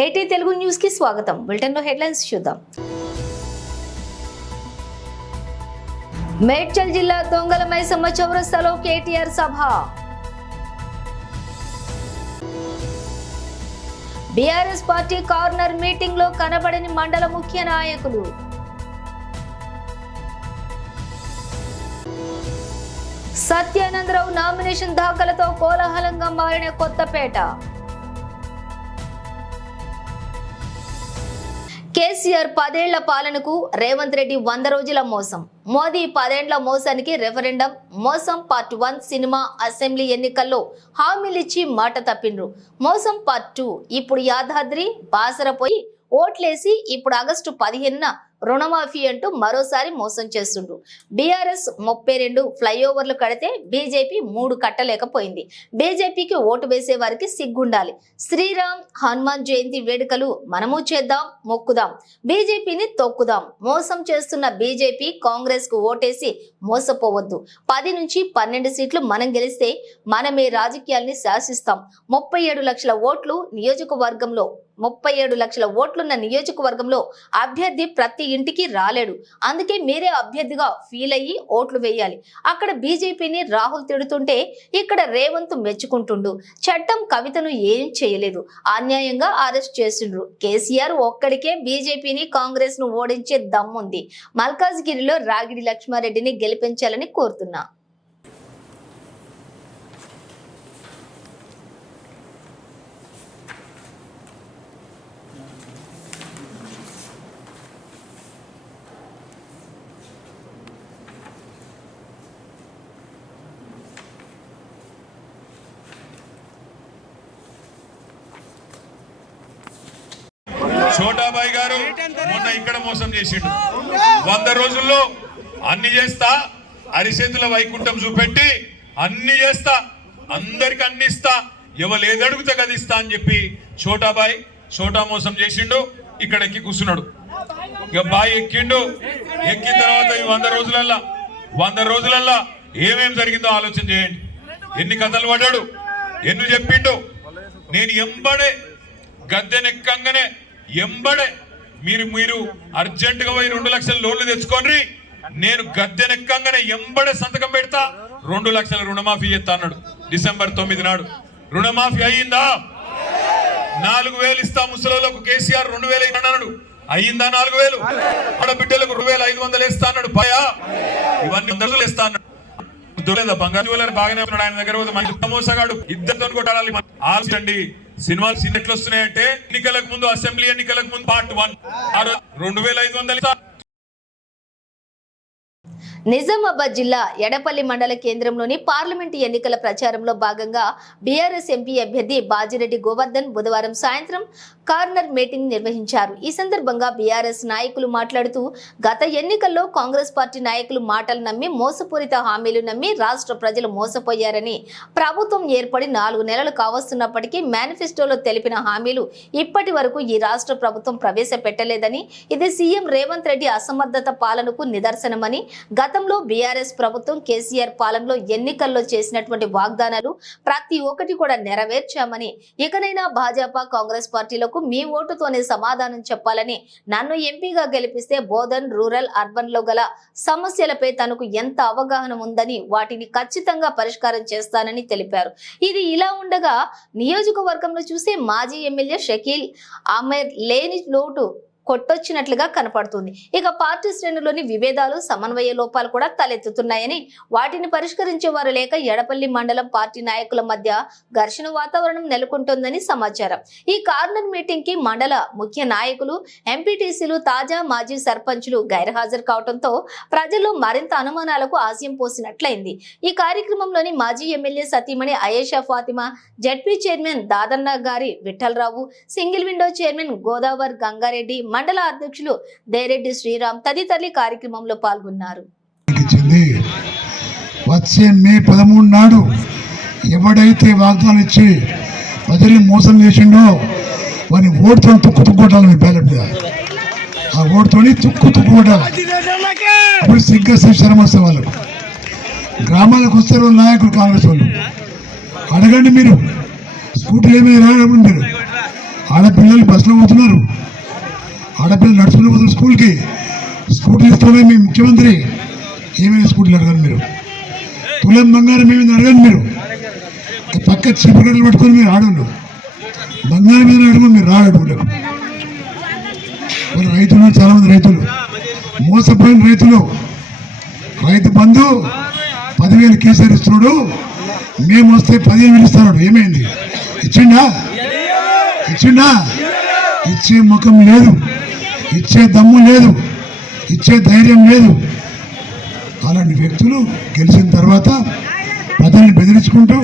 ఏటీ తెలుగు న్యూస్ కి స్వాగతం. బులెటిన్ లో హెడ్లైన్స్ చూద్దాం. మేడ్చల్ జిల్లా దొంగల మైసమ్మ చౌరస్తాలో కేటీఆర్ సభ. బీఆర్ఎస్ పార్టీ కార్నర్ మీటింగ్ లో కనబడని మండల ముఖ్య నాయకులు. సత్యానందరావు నామినేషన్ దాఖలతో కోలాహలంగా మారిన కొత్తపేట. కేసీఆర్ 10 ఏళ్ల పాలనకు రేవంత్ రెడ్డి 100 రోజుల మోసం. మోదీ 10 ఏండ్ల మోసానికి రెఫరెండం మోసం పార్ట్ 1 సినిమా అసెంబ్లీ ఎన్నికల్లో హామీలిచ్చి మాట తప్పిండ్రు. మోసం పార్ట్ 2 ఇప్పుడు యాదాద్రి బాసరపోయి ఓట్లేసి ఇప్పుడు ఆగస్టు 15న రుణమాఫీ అంటూ మరోసారి మోసం చేస్తుండ్రు. బీఆర్ఎస్ 32 ఫ్లైఓవర్లు కడితే బీజేపీ 3 కట్టలేకపోయింది. బీజేపీకి ఓటు వేసే వారికి సిగ్గుండాలి. శ్రీరామ్ హనుమాన్ జయంతి వేడుకలు మనము చేద్దాం, మొక్కుదాం, బీజేపీని తొక్కుదాం. మోసం చేస్తున్న బీజేపీ కాంగ్రెస్ కు ఓటేసి మోసపోవద్దు. 10 నుంచి 12 సీట్లు మనం గెలిస్తే మనమే రాజకీయాల్ని శాసిస్తాం. 37 లక్షల ఓట్లు నియోజకవర్గంలో 37 లక్షల ఓట్లున్న నియోజకవర్గంలో అభ్యర్థి ప్రతి ఇంటికి రాలేడు. అందుకే మీరే అభ్యర్థిగా ఫీల్ అయ్యి ఓట్లు వేయాలి. అక్కడ బీజేపీని రాహుల్ తిడుతుంటే ఇక్కడ రేవంత్ మెచ్చుకుంటుండు. చట్టం కవితను ఏం చేయలేదు, అన్యాయంగా అరెస్ట్ చేసిండ్రు. కేసీఆర్ ఒక్కడికే బీజేపీని కాంగ్రెస్ ను ఓడించే దమ్ముంది. మల్కాజ్గిరిలో రాగిడి లక్ష్మారెడ్డిని గెలిపించాలని కోరుతున్నా. చోటాబాయ్ గారు మొన్న ఇక్కడ మోసం చేసిండు. 100 రోజుల్లో అన్ని చేస్తా, అరిచేతుల వైకుంఠం చూపెట్టి అన్ని చేస్తా, అందరికి అన్ని ఇస్తా, ఎవరు ఏదడుగుతా కదా ఇస్తా అని చెప్పి చోటా మోసం చేసిండు. ఇక్కడ ఎక్కి కూర్చున్నాడు. ఇక బాయ్ ఎక్కిండు. ఎక్కిన తర్వాత ఈ 100 రోజులల్లా ఏమేం జరిగిందో ఆలోచన చేయండి. ఎన్ని కథలు పడ్డాడు, ఎన్ని చెప్పిండు. నేను ఎంబడే గద్దెనెక్కంగానే మీరు అర్జెంట్ గా పోయి 2 లక్షల లోన్లు తెచ్చుకోండి, నేను గద్దెనెక్కంగానే ఎంబడే సంతకం పెడతా, 2 లక్షల రుణమాఫీ చేస్తా అన్నాడు. డిసెంబర్ 9 నాడు రుణమాఫీ అయ్యిందా? 4,000 ఇస్తా ముసలోళ్ళకు. కేసీఆర్ 2,000 అన్నాడు. అయ్యిందా? 4,000. ఆడబిడ్డలకు 2,500 ఇస్తా అన్నాడు. ఇవన్నీ 100 ఇస్తా అన్నాడు. బంగారు బాగానే ఉన్నాడు. ఆయన దగ్గర మోసగాడు. ఇద్దరితో కొట్టాలి. ఆలోచండి. సినిమాలు ఎట్లా వస్తున్నాయంటే ఎన్నికలకు ముందు, అసెంబ్లీ ఎన్నికలకు ముందు పార్ట్ 1 2,500. నిజామాబాద్ జిల్లా ఎడపల్లి మండల కేంద్రంలోని పార్లమెంటు ఎన్నికల ప్రచారంలో భాగంగా బీఆర్ఎస్ ఎంపీ అభ్యర్థి బాజిరెడ్డి గోవర్ధన్ బుధవారం సాయంత్రం కార్నర్ మీటింగ్ నిర్వహించారు. ఈ సందర్భంగా బీఆర్ఎస్ నాయకులు మాట్లాడుతూ, గత ఎన్నికల్లో కాంగ్రెస్ పార్టీ నాయకులు మాటలు నమ్మి, మోసపూరిత హామీలు నమ్మి రాష్ట్ర ప్రజలు మోసపోయారని, ప్రభుత్వం ఏర్పడి 4 నెలలు కావస్తున్నప్పటికీ మేనిఫెస్టోలో తెలిపిన హామీలు ఇప్పటి వరకు ఈ రాష్ట్ర ప్రభుత్వం ప్రవేశపెట్టలేదని, ఇది సీఎం రేవంత్ రెడ్డి అసమర్థత పాలనకు నిదర్శనమని, గతంలో బీఆర్ఎస్ ప్రభుత్వం కేసీఆర్ పాలనలో ఎన్నికల్లో చేసినటువంటి వాగ్దానాలు ప్రతి ఒక్కటి కూడా నెరవేర్చామని, ఇకనైనా భాజపా కాంగ్రెస్ పార్టీలకు మీ ఓటుతోనే సమాధానం చెప్పాలని, నన్ను ఎంపీగా గెలిపిస్తే బోధన్, రూరల్, అర్బన్ లో గల సమస్యలపై తనకు ఎంత అవగాహన ఉందని, వాటిని ఖచ్చితంగా పరిష్కారం చేస్తానని తెలిపారు. ఇది ఇలా ఉండగా నియోజకవర్గంలో చూసే మాజీ ఎమ్మెల్యే షకీల్ అహ్మద్ లేని లోటు కొట్టొచ్చినట్లుగా కనపడుతుంది. ఇక పార్టీ శ్రేణులోని విభేదాలు, సమన్వయ లోపాలు కూడా తలెత్తుతున్నాయని, వాటిని పరిష్కరించే వారు లేక ఎడపల్లి మండలం పార్టీ నాయకుల మధ్య ఘర్షణ వాతావరణం నెలకొంటోందని సమాచారం. ఈ కార్నర్ మీటింగ్ కి మండల ముఖ్య నాయకులు, ఎంపీటీసీలు, తాజా మాజీ సర్పంచులు గైర్హాజరు కావడంతో ప్రజల్లో మరింత అనుమానాలకు ఆశయం పోసినట్లయింది. ఈ కార్యక్రమంలోని మాజీ ఎమ్మెల్యే సతీమణి అయేషా ఫాతిమా, జడ్పీ చైర్మన్ దాదన్న గారి Vithalrao, single window chairman Godavar Gangareddy, మండల అధ్యక్షులు దేరెడ్డి శ్రీరామ్ తదితరులు కార్యక్రమంలో పాల్గొన్నారు. వచ్చే మే 13 నాడు ఎవడైతే వాగ్దానం ఇచ్చి ప్రజల్ని మోసం చేసిండో వాని ఓటుతో తుక్కు మీ బ్యాలెట్ మీద. ఆ ఓటుతోని తుక్కు కొట్టాలి. అప్పుడు శర్మ వస్తే వాళ్ళకు గ్రామాలకు వస్తారు నాయకులు, కాంగ్రెస్ వాళ్ళు. అడగండి, మీరు స్కూటీలు ఏమైనా రానప్పుడు మీరు ఆడపిల్లలు బస్సులో పోతున్నారు, ఆడపిల్లలు నడుచుకుని పోతున్నారు స్కూల్కి. స్కూటీ ఇస్తామే మీ ముఖ్యమంత్రి, ఏమైనా స్కూటీలు అడగండి మీరు. తులం బంగారం ఏమైనా అడగండి మీరు. పక్క చీపుగడ్డలు పట్టుకొని మీరు ఆడవాళ్ళు బంగారం మీద అడగండి మీరు రాడవులకు. మరి రైతులు చాలా మంది రైతులు మోసపోయిన రైతులు. రైతు బంధు 10,000 కేసీఆర్ ఇస్తున్నాడు, మేము వస్తే 15,000 ఇస్తున్నాడు. ఏమైంది? ఇచ్చిండా? ఇచ్చే ముఖం లేదు, ఇచ్చే దమ్ము లేదు, ఇచ్చే ధైర్యం లేదు. అలాంటి వ్యక్తులు గెలిచిన తర్వాత ప్రజల్ని బెదిరించుకుంటూ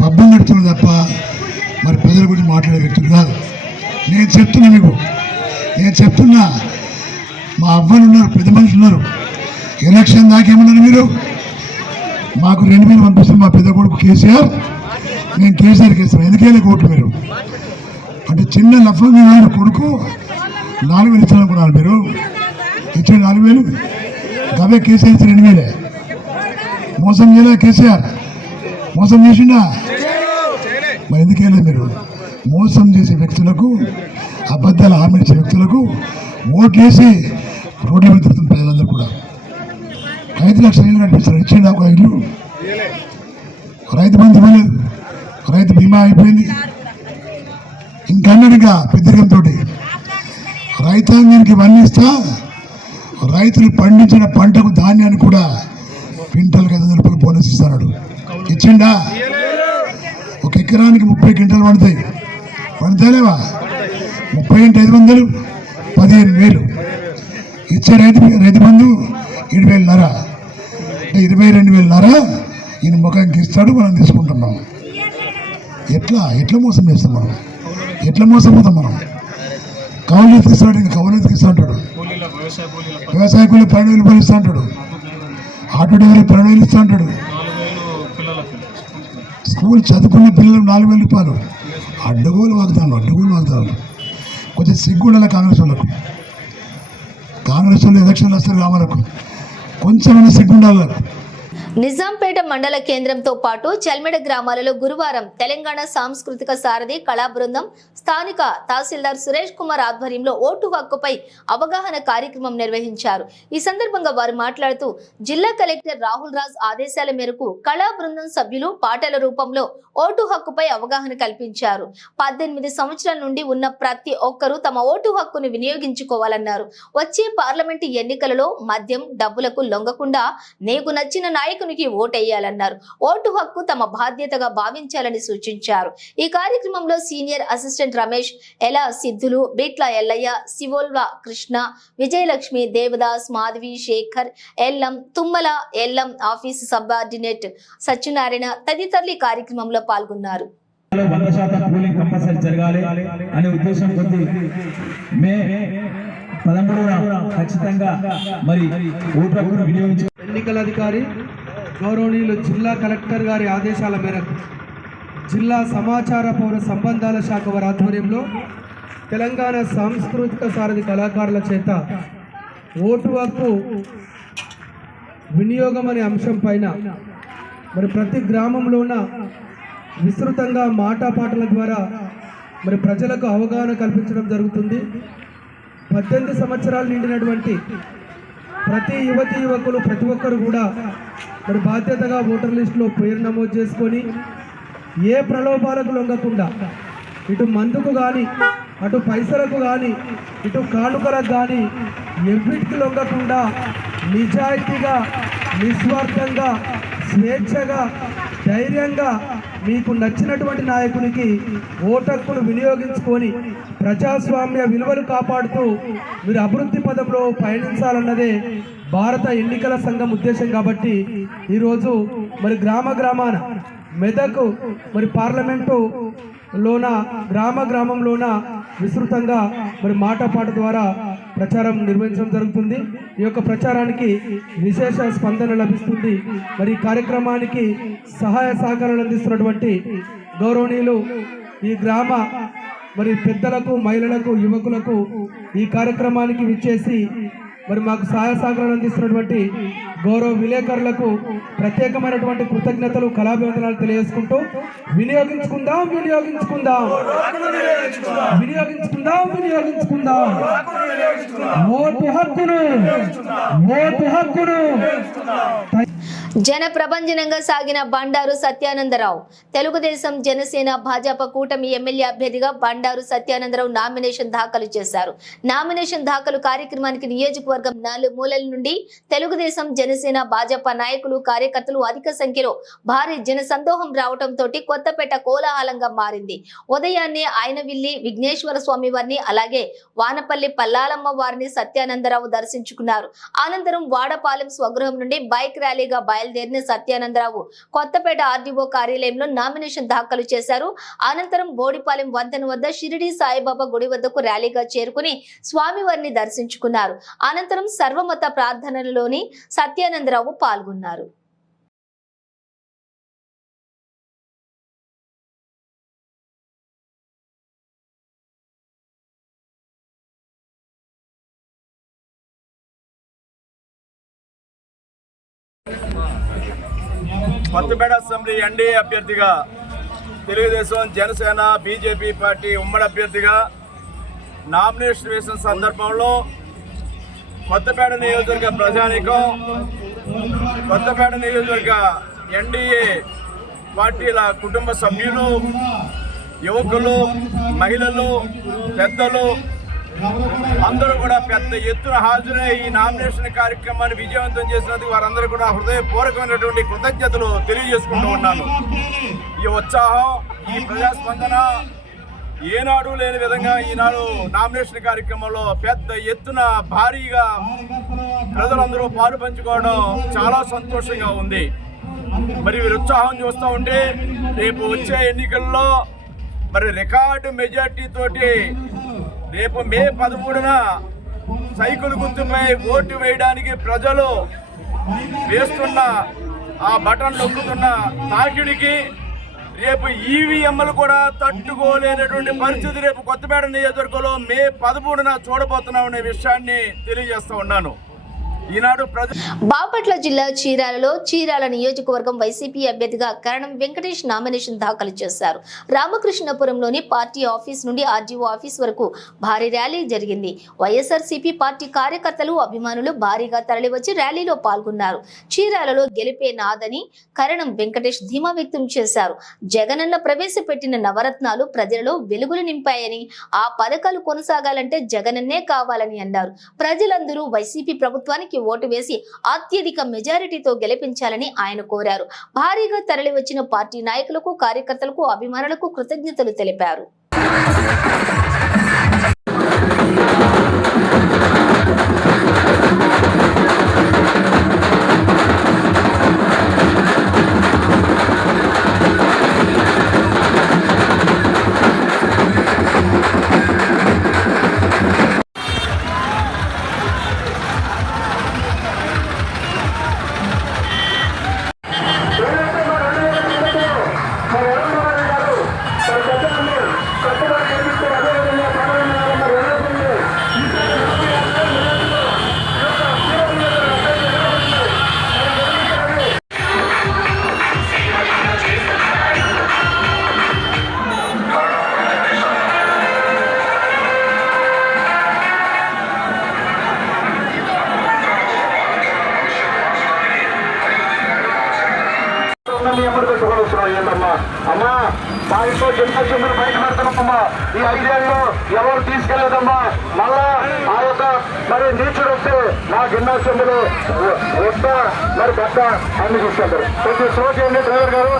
పబ్బం నడుతున్నారు తప్ప మరి ప్రజల గురించి మాట్లాడే వ్యక్తులు కాదు. నేను చెప్తున్నా మా అవ్వలు ఉన్నారు, పెద్ద మనుషులు ఉన్నారు. ఎలక్షన్ దాకేమన్నారు మీరు? మాకు 2,000 పంపిస్తుంది మా పెద్ద కొడుకు కేసీఆర్, నేను కేసీఆర్కి ఇస్తాను. ఎందుకేలే కోట్లు మీరు అంటే చిన్న లఫంగా నాడు కొడుకు 4,000 ఇస్తారనుకున్నారు మీరు. ఇచ్చిన 4,000 గవే కేసీఆర్ 2,000. మోసం చేయలే కేసీఆర్, మోసం చేసిండా? మరి ఎందుకేలే మీరు? మోసం చేసే వ్యక్తులకు, అబద్ధాలు హామీ ఇచ్చే వ్యక్తులకు ఓట్లేసి రోడ్ల మీద తిరుగుతున్న ప్రజలందరూ కూడా 5 లక్షల ఇల్లు కనిపిస్తారు. ఇచ్చిండు ఒక ఇల్లు. రైతు బంధు ఇవ్వలేదు, రైతు బీమా అయిపోయింది. ఇంకన్నాడు ఇంకా పెద్దరికంతో రైతాంగానికి ఇవన్నీ ఇస్తా, రైతులు పండించిన పంటకు ధాన్యాన్ని కూడా క్వింటాల్కి 500 రూపాయలు బోనస్ ఇస్తాడు. ఇచ్చిండా? ఒక ఎకరానికి 30 క్వింటాలు పండుతాయిలేవా? 30 × 500 15,000 ఇచ్చే రైతు బంధు 7,500, 22,500 ఈయన ముఖానికి ఇస్తాడు, మనం తీసుకుంటున్నాం. ఎట్లా మోసం చేస్తాం మనం? ఎట్లా మోసపోతాం మనం? కౌలు ఇస్తాడు, ఇంకా కౌలు ఇస్తా అంటాడు. వ్యవసాయ కూలి 12,000 రూపాయలు ఇస్తా అంటాడు. ఆటో డ్రైవర్ 12,000 ఇస్తా అంటాడు. స్కూల్ చదువుకున్న పిల్లలకు 4,000 రూపాయలు. అడ్డగోలు వాగ్దానాలు. కొంచెం సిగ్గుండాలి కాంగ్రెస్ వాళ్ళకు. కాంగ్రెస్ వాళ్ళు ఎలక్షన్లు వస్తారు కావాలకు, కొంచెం సిగ్గుండాలి. నిజాంపేట మండల కేంద్రంతో పాటు చల్మెడ గ్రామాలలో గురువారం తెలంగాణ సాంస్కృతిక సారథి కళా బృందం స్థానిక తహసీల్దార్ సురేష్ కుమార్ ఆధ్వర్యంలో ఓటు హక్కుపై అవగాహన కార్యక్రమం నిర్వహించారు. ఈ సందర్భంగా వారు మాట్లాడుతూ జిల్లా కలెక్టర్ రాహుల్ రాజ్ ఆదేశాల మేరకు కళా బృందం సభ్యులు పాటల రూపంలో ఓటు హక్కుపై అవగాహన కల్పించారు. 18 సంవత్సరాల నుండి ఉన్న ప్రతి ఒక్కరూ తమ ఓటు హక్కును వినియోగించుకోవాలన్నారు. వచ్చే పార్లమెంటు ఎన్నికలలో మద్యం, డబ్బులకు లొంగకుండా నీకు నచ్చిన నాయకునికి ఓటేయాలన్నారు. ఓటు హక్కు తమ బాధ్యతగా భావించాలని సూచించారు. ఈ కార్యక్రమంలో సీనియర్ అసిస్టెంట్ రమేష్, ఎల సిద్ధులు, బిట్ల ఎల్లయ్య, శివోల్వ కృష్ణ, విజయలక్ష్మి, దేవదాస్, మాధవి, శేఖర్, ఎల్లం, తుమ్మల, ఎల్లం ఆఫీసు సబార్డినేట్ సత్యనారాయణ తదితరులు కార్యక్రమంలో పాల్గొన్నారు. 100% పోలింగ్ కంపల్సరీ జరగాలి అనే ఉద్దేశం కొద్ది మే 13న ఖచ్చితంగా మరి ఓటు హక్కును వినియోగించే ఎన్నికల అధికారి గౌరవనీయులు జిల్లా కలెక్టర్ గారి ఆదేశాల మేరకు జిల్లా సమాచార పౌర సంబంధాల శాఖ వారి ఆధ్వర్యంలో తెలంగాణ సాంస్కృతిక సారథి కళాకారుల చేత ఓటు హక్కు వినియోగం అనే అంశం పైన మరి ప్రతి గ్రామంలోన విస్తృతంగా మాటాపాటల ద్వారా మరి ప్రజలకు అవగాహన కల్పించడం జరుగుతుంది. 18 సంవత్సరాలు నిండినటువంటి ప్రతి యువతి యువకులు ప్రతి ఒక్కరు కూడా మరి బాధ్యతగా ఓటర్ లిస్టులో పేరు నమోదు చేసుకొని ఏ ప్రలోభాలకు లొంగకుండా ఇటు మందుకు కానీ, అటు పైసలకు కానీ, ఇటు కానుకలకు కానీ ఎవ్విటికి లొంగకుండా నిజాయితీగా, నిస్వార్థంగా, స్వేచ్ఛగా, ధైర్యంగా మీకు నచ్చినటువంటి నాయకునికి ఓటక్కును వినియోగించుకొని ప్రజాస్వామ్య విలువలు కాపాడుతూ మీరు అభివృద్ధి పదంలో పయనించాలన్నదే భారత ఎన్నికల సంఘం ఉద్దేశం. కాబట్టి ఈరోజు మరి గ్రామాన మెదక్ మరి పార్లమెంటులోన గ్రామంలోన విస్తృతంగా మరి మాటపాట ద్వారా ప్రచారం నిర్వహించడం జరుగుతుంది. ఈ యొక్క ప్రచారానికి విశేష స్పందన లభిస్తుంది. మరి ఈ కార్యక్రమానికి సహాయ సహకారాలు అందిస్తున్నటువంటి గౌరవనీయులు ఈ గ్రామ మరి పెద్దలకు, మహిళలకు, యువకులకు ఈ కార్యక్రమానికి విచ్చేసి మరి మాకు సహాయ సహకారాలు అందిస్తున్నటువంటి గౌరవ విలేకరులకు ప్రత్యేకమైనటువంటి కృతజ్ఞతలు కళాభివందనాలు తెలియజేసుకుంటూ వినియోగించుకుందాం వినియోగించుకుందాం వినియోగించుకుందాం వినియోగించుకుందాం ఓటు హక్కును ఓటు హక్కును. జన ప్రభంజనంగా సాగిన బండారు సత్యానందరావు. తెలుగుదేశం, జనసేన, భాజపా కూటమి ఎమ్మెల్యే అభ్యర్థిగా బండారు సత్యానందరావు నామినేషన్ దాఖలు చేశారు. నామినేషన్ దాఖలు కార్యక్రమానికి నియోజకవర్గం నలుమూలల నుండి తెలుగుదేశం, జనసేన, భాజపా నాయకులు, కార్యకర్తలు అధిక సంఖ్యలో భారీ జన సందోహం రావడంతో కొత్తపేట కోలాహలంగా మారింది. ఉదయాన్నే ఆయనవిల్లి విఘ్నేశ్వర స్వామి వారిని, అలాగే వానపల్లి పల్లాలమ్మ వారిని సత్యానందరావు దర్శించుకున్నారు. అనంతరం వాడపాలెం స్వగృహం నుండి బైక్ ర్యాలీగా బయలుదేరిన సత్యానందరావు కొత్తపేట ఆర్డీఓ కార్యాలయంలో నామినేషన్ దాఖలు చేశారు. అనంతరం బోడిపాలెం వంతెన వద్ద షిరిడి సాయిబాబా గుడి వద్దకు ర్యాలీగా చేరుకుని స్వామివారిని దర్శించుకున్నారు. అనంతరం సర్వమత ప్రార్థనలోని సత్యానందరావు పాల్గొన్నారు. కొత్తపేట అసెంబ్లీ ఎన్డీఏ అభ్యర్థిగా, తెలుగుదేశం, జనసేన, బీజేపీ పార్టీ ఉమ్మడి అభ్యర్థిగా నామినేషన్ వేసిన సందర్భంలో కొత్తపేట నియోజకవర్గ ప్రజానీకం, కొత్తపేట నియోజకవర్గ ఎన్డీఏ పార్టీల కుటుంబ సభ్యులు, యువకులు, మహిళలు, పెద్దలు అందరూ కూడా పెద్ద ఎత్తున హాజరై ఈ నామినేషన్ కార్యక్రమాన్ని విజయవంతం చేసినందుకు వారందరూ కూడా హృదయపూర్వకమైనటువంటి కృతజ్ఞతలు తెలియజేసుకుంటూ ఉన్నాను. ఈ ఉత్సాహం, ఈ ప్రజాస్పందన ఏనాడు లేని విధంగా ఈనాడు నామినేషన్ కార్యక్రమంలో పెద్ద ఎత్తున భారీగా ప్రజలందరూ పాలు పంచుకోవడం చాలా సంతోషంగా ఉంది. మరి వీరి ఉత్సాహం చూస్తూ ఉంటే రేపు వచ్చే ఎన్నికల్లో మరి రికార్డు మెజార్టీ తోటి రేపు మే 13న సైకిల్ గుర్తుపై ఓటు వేయడానికి ప్రజలు వేస్తున్న ఆ బటన్ నొక్కుతున్న తాకిడికి రేపు ఈవీఎంలు కూడా తట్టుకోలేనటువంటి పరిస్థితి రేపు కొత్తపేట నియోజకవర్గంలో మే 13న చూడబోతున్నామనే విషయాన్ని తెలియజేస్తూ ఉన్నాను. బాపట్ల జిల్లా చీరాలలో చీరాల నియోజకవర్గం వైసీపీ అభ్యర్థిగా కరణం వెంకటేష్ నామినేషన్ దాఖలు చేశారు. రామకృష్ణపురంలోని పార్టీ ఆఫీస్ నుండి ఆర్డీఓ ఆఫీస్ వరకు భారీ ర్యాలీ జరిగింది. వైఎస్ఆర్సీపీ పార్టీ కార్యకర్తలు, అభిమానులు భారీగా తరలివచ్చి ర్యాలీలో పాల్గొన్నారు. చీరాలలో గెలిపే నాదని కరణం వెంకటేష్ ధీమా వ్యక్తం చేశారు. జగనన్న ప్రవేశపెట్టిన నవరత్నాలు ప్రజలలో వెలుగులు నింపాయని, ఆ పథకాలు కొనసాగాలంటే జగనన్నే కావాలని అన్నారు. ప్రజలందరూ వైసీపీ ప్రభుత్వానికి ఓటు వేసి అత్యధిక మెజారిటీతో గెలిపించాలని ఆయన కోరారు. భారీగా తరలివచ్చిన పార్టీ నాయకులకు, కార్యకర్తలకు, అభిమానులకు కృతజ్ఞతలు తెలిపారు. అమ్మా మా ఇంట్లో జన్మ చెందులు బయట పెడతామమ్మా. ఈ 5 ఏళ్ళు ఎవరు తీసుకెళ్లేదమ్మా. మళ్ళా ఆ యొక్క మరి నీచుడు వస్తే నా గిన్నె చెందులు వస్తా మరి పెద్ద అన్ని తీసుకెళ్తారు. కొంచెం స్లో చేయండి డ్రైవర్ గారు.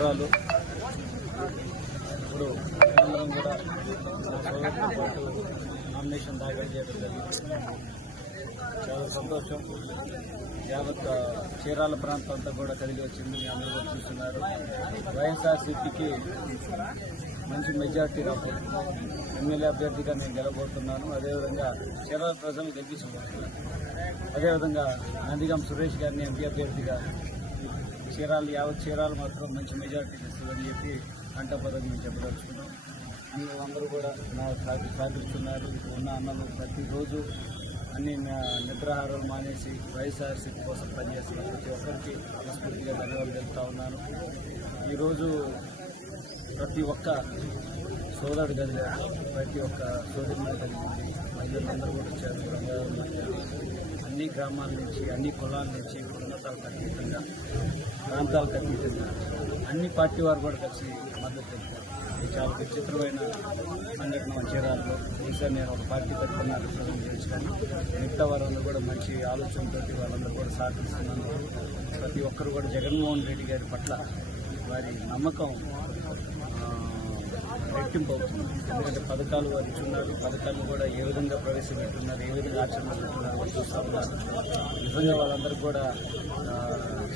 నమస్కారాలు. ఇప్పుడు అందరం కూడా సోదరులతో పాటు నామినేషన్ దాఖలు చేయడం జరిగింది. చాలా సంతోషం. యావత్ చీరాల ప్రాంతం అంతా కూడా కదిలి వచ్చింది. మీ అందరూ కూడా చూస్తున్నారు. వైఎస్ఆర్సీపీకి మంచి మెజార్టీ రాబోతుంది. ఎమ్మెల్యే అభ్యర్థిగా నేను గెలబోతున్నాను. అదేవిధంగా చీరాల ప్రజలు గెలిపించబోతున్నారు. అదేవిధంగా నందిగం సురేష్ గారిని ఎంపీ అభ్యర్థిగా యావత్ చీరాలు మాత్రం మంచి మెజార్టీ ఇస్తుందని చెప్పి కంటపదం మేము చెప్పదలుచుకున్నాం. అందరూ కూడా నా సాధిస్తున్నారు. ఉన్న అన్నలు ప్రతిరోజు అన్ని నిద్రాహారాలు మానేసి వైఎస్ఆర్సీపీ కోసం పనిచేస్తున్న ప్రతి ఒక్కరికి మనస్ఫూర్తిగా ధన్యవాదాలు తెలుపుతా ఉన్నాను. ఈరోజు ప్రతి ఒక్క సోదరుడు కలిగారు, ప్రతి ఒక్క సోదరుడు కలిగింది. మహిళలందరూ కూడా వచ్చారు. అన్ని గ్రామాల నుంచి, అన్ని కులాల నుంచి, ఉన్నతాలకు అతీతంగా, ప్రాంతాలకు అతీతంగా అన్ని పార్టీ వారు కూడా కలిసి మద్దతు తెలిపారు. ఇది చాలా విచిత్రమైన సంఘటన చీరాలలో. బహుశా నేను ఒక పార్టీ తరఫున రిప్రజెంట్ చేయొచ్చు, కానీ మిగతా వారందరూ కూడా మంచి ఆలోచనతో వాళ్ళందరూ కూడా సహకరిస్తున్నారు. ప్రతి ఒక్కరు కూడా జగన్మోహన్ రెడ్డి గారి పట్ల వారి నమ్మకం రెట్టింపు అవుతుంది. ఎందుకంటే పథకాలు వారు ఇచ్చున్నారు. పథకాలు కూడా ఏ విధంగా ప్రవేశపెట్టున్నారు, ఏ విధంగా ఆచరణ పెట్టున్నారు వాళ్ళు చూస్తూ ఉన్నారు. నిజంగా వాళ్ళందరూ కూడా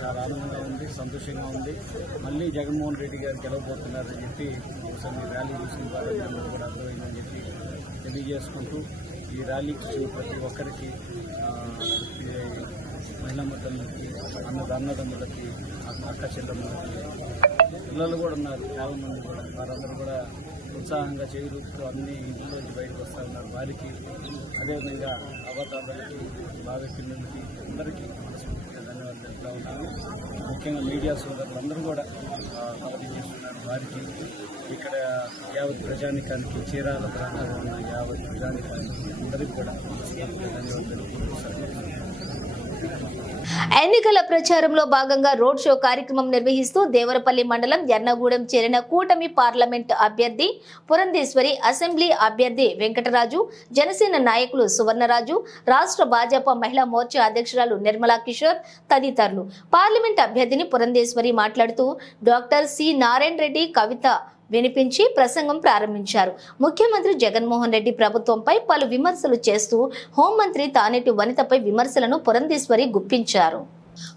చాలా ఆనందంగా ఉంది, సంతోషంగా ఉంది. మళ్ళీ జగన్మోహన్ రెడ్డి గారు గెలవబోతున్నారని చెప్పి ఒకసారి మీ ర్యాలీ చూసిన వాళ్ళందరూ కూడా అర్థమైందని చెప్పి తెలియజేసుకుంటూ, ఈ ర్యాలీకి ప్రతి ఒక్కరికి, మహిళా మద్దతులకి, అన్నదమ్ములకి, అక్క చెల్లెమ్మలకి, పిల్లలు కూడా ఉన్నారు చాలామంది కూడా. వారందరూ కూడా ఉత్సాహంగా చేయూరుతూ అన్ని ఇంట్లోంచి బయటకు వస్తూ ఉన్నారు. వారికి అదేవిధంగా అవతారాలకి, బాగా పిల్లలకి అందరికీ మనస్ఫూర్తిగా ధన్యవాదాలు తెలుపుతా ఉన్నాను. ముఖ్యంగా మీడియా సోదరులందరూ కూడా మద్దతు చేస్తున్నారు. వారికి, ఇక్కడ యావత్ ప్రజానికానికి, చీరాల ప్రాంతంలో ఉన్న యావత్ ప్రజానికానికి అందరికీ కూడా మనస్ఫూర్తిగా ధన్యవాదాలు తెలుపుతున్నాను. ఎన్నికల ప్రచారంలో భాగంగా రోడ్ షో కార్యక్రమం నిర్వహిస్తూ దేవరపల్లి మండలం ఎర్నగూడెం చేరిన కూటమి పార్లమెంట్ అభ్యర్థి పురంధేశ్వరి, అసెంబ్లీ అభ్యర్థి వెంకటరాజు, జనసేన నాయకులు సువర్ణరాజు, రాష్ట్ర భాజపా మహిళా మోర్చా అధ్యక్షురాలు నిర్మలా కిషోర్ తదితరులు. పార్లమెంట్ అభ్యర్థిని పురంధేశ్వరి మాట్లాడుతూ డాక్టర్ సి నారాయణ రెడ్డి కవిత వినిపించి ప్రసంగం ప్రారంభించారు. ముఖ్యమంత్రి జగన్మోహన్ రెడ్డి ప్రభుత్వంపై పలు విమర్శలు చేస్తూ హోంమంత్రి తానేటి వనితపై విమర్శలను పురంధేశ్వరి గుప్పించారు.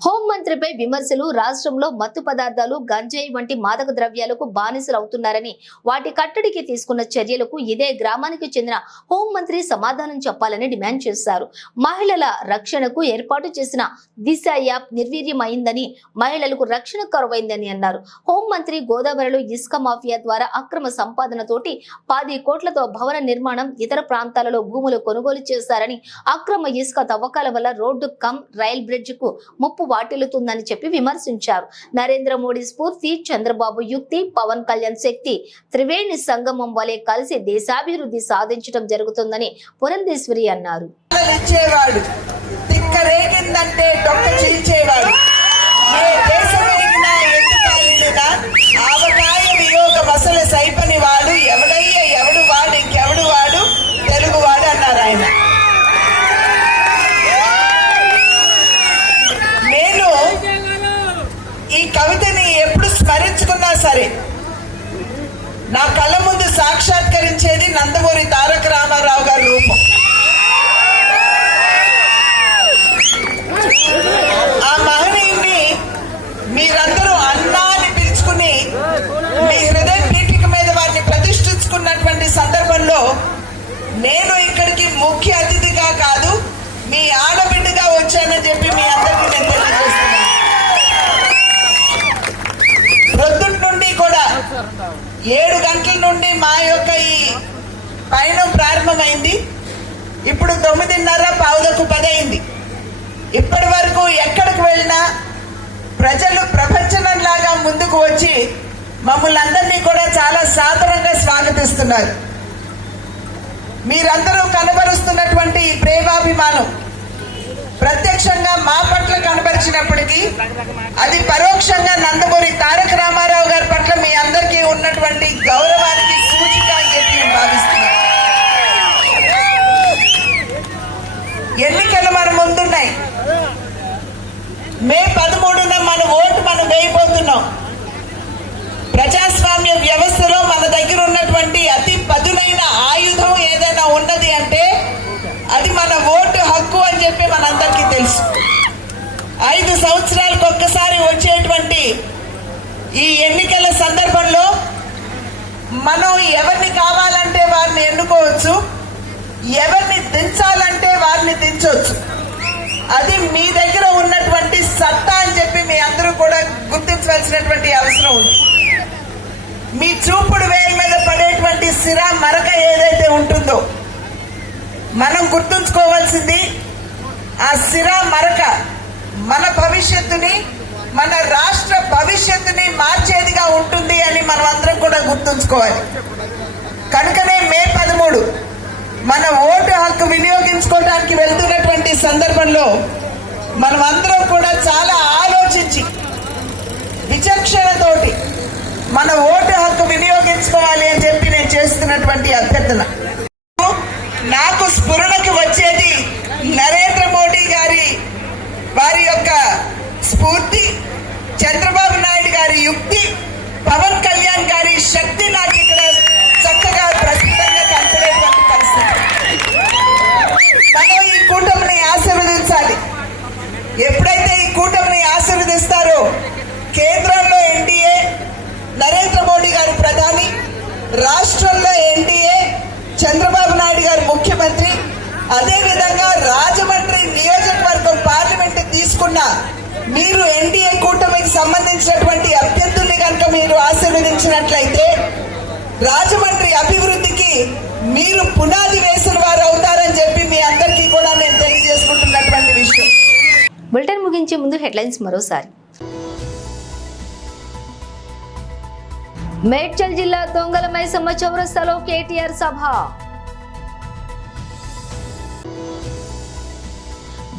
హోంమంత్రిపై విమర్శలు రాష్ట్రంలో మత్తు పదార్థాలు, గంజాయి వంటి మాదక ద్రవ్యాలకు బానిసలు అవుతున్నారని, వాటి కట్టడికి తీసుకున్న చర్యలకు ఇదే గ్రామానికి చెందిన హోంమంత్రి సమాధానం చెప్పాలని డిమాండ్ చేశారు. మహిళల రక్షణకు ఏర్పాటు చేసిన దిశ యాప్ నిర్వీర్యమైందని, మహిళలకు రక్షణ కరువైందని అన్నారు. హోంమంత్రి గోదావరిలో ఇసుక మాఫియా ద్వారా అక్రమ సంపాదనతోటి 10 కోట్లతో భవన నిర్మాణం, ఇతర ప్రాంతాలలో భూములు కొనుగోలు చేశారని, అక్రమ ఇసుక తవ్వకాల వల్ల రోడ్డు కమ్ రైల్ బ్రిడ్జ్ కు ముప్పు వాటిల్లుతుందని చెప్పి విమర్శించారు. నరేంద్ర మోడీ స్ఫూర్తి, చంద్రబాబు యుక్తి, పవన్ కళ్యాణ్ శక్తి త్రివేణి సంగమం వలె కలిసి దేశాభివృద్ధి సాధించడం జరుగుతుందని పురంధేశ్వరి అన్నారు. కవితని ఎప్పుడు స్మరించుకున్నా సరే నా కళ్ళ ముందు సాక్షాత్కరించేది నందమూరి తారక రామారావు గారి రూపం. ఆ మహనీయుని మీరందరూ అన్నా అని పిలుచుకుని మీ హృదయ పీఠిక మీద వారిని ప్రతిష్ఠించుకున్నటువంటి సందర్భంలో నేను ఇక్కడికి ముఖ్య అతిథిగా కాదు, మీ ఆడబిడ్డగా వచ్చానని చెప్పి మీ అందరికీ నేను తెలియజేస్తున్నాను. ప్రొద్దుటి నుండి కూడా 7 గంటల నుండి మా యొక్క ఈ పయనం ప్రారంభమైంది. ఇప్పుడు 9:30, 9:10 అయింది. ఇప్పటి వరకు ఎక్కడికి వెళ్ళినా ప్రజలు ప్రపంచంలాగా ముందుకు వచ్చి మమ్మల్ని అందరినీ కూడా చాలా సాదరంగా స్వాగతిస్తున్నారు. మీరందరూ కనబరుస్తున్నటువంటి ప్రేమాభిమానం ప్రత్యక్షంగా మా పట్ల కనబరిచినప్పటికీ అది పరోక్షంగా నందమూరి తారక రామారావు గారి పట్ల మీ అందరికీ ఉన్నటువంటి గౌరవానికి సూచిక అని చెప్పి నేను భావిస్తున్నాను. ఎన్నికలు మన ముందున్నాయి. మే 13న మన ఓటు మనం వేయబోతున్నాం. తెలుసు. 5 సంవత్సరాలకు ఒక్కసారి వచ్చేటువంటి ఈ ఎన్నికల సందర్భంలో మనం ఎవరిని కావాలంటే వారిని ఎన్నుకోవచ్చు, ఎవరిని దించాలంటే వారిని దించవచ్చు. అది మీ దగ్గర ఉన్నటువంటి సత్తా అని చెప్పి మీ అందరూ కూడా గుర్తించవలసినటువంటి అవసరం ఉంది. మీ చూపుడు వేల మీద పడేటువంటి సిరా మరక ఏదైతే ఉంటుందో మనం గుర్తుంచుకోవాల్సింది, ఆ సిరా మరక మన భవిష్యత్తుని, మన రాష్ట్ర భవిష్యత్తుని మార్చేదిగా ఉంటుంది అని మనం అందరం కూడా గుర్తుంచుకోవాలి. కనుకనే మే 13 మన ఓటు హక్కు వినియోగించుకోవడానికి వెళ్తున్నటువంటి సందర్భంలో మనం అందరం కూడా చాలా ఆలోచించి విచక్షణతోటి మన ఓటు హక్కు వినియోగించుకోవాలి అని చెప్పి నేను చేస్తున్నటువంటి అభ్యర్థన. నాకు స్ఫురణకు వచ్చేది నరేంద్ర మోడీ వారి యొక్క స్ఫూర్తి, చంద్రబాబు నాయుడు గారి యుక్తి, పవన్ కళ్యాణ్ గారి శక్తి నాకు ఇక్కడ చక్కగా ప్రసిద్ధంగా కనపడేటువంటి పరిస్థితి. మనం ఈ కూటమిని ఆశీర్వదించాలి. ఎప్పుడైతే ఈ కూటమిని ఆశీర్వదిస్తారో కేంద్రంలో ఎన్డీఏ, నరేంద్ర మోడీ గారు ప్రధాని, రాష్ట్రంలో ఎన్డీఏ, చంద్రబాబు నాయుడు గారు ముఖ్యమంత్రి, అదేవిధంగా రాజమండ్రి నియోజకవర్గం పార్లమెంట్ తీసుకున్న మీరు ఎన్డీఏ కూటమికి సంబంధించినటువంటి అభ్యర్థుల్ని కనుక మీరు ఆశీర్వదించినట్లయితే రాజమండ్రి అభివృద్ధికి మీరు పునాది వేసిన వారు అవుతారని చెప్పి మీ అందరికీ కూడా నేను తెలియజేసుకుంటున్నటువంటి విషయం. బులెటిన్ ముగించే ముందు హెడ్లైన్స్ మరోసారి. మేడ్చల్ జిల్లా దొంగల మైసమ్మ చౌరస్తాలో కేటీఆర్ సభ.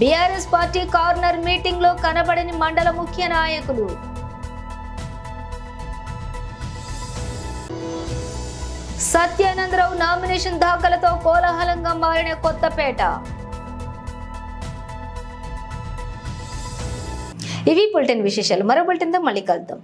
బీఆర్ఎస్ పార్టీ కార్నర్ మీటింగ్ లో కనబడని మండల ముఖ్య నాయకులు. సత్యానందరావు నామినేషన్ దాఖలతో కోలాహలంగా మారిన కొత్తపేట. ఇవి బులెటిన్ విశేషాలు. మరో బులెటిన్తో మళ్ళీ కలుద్దాం.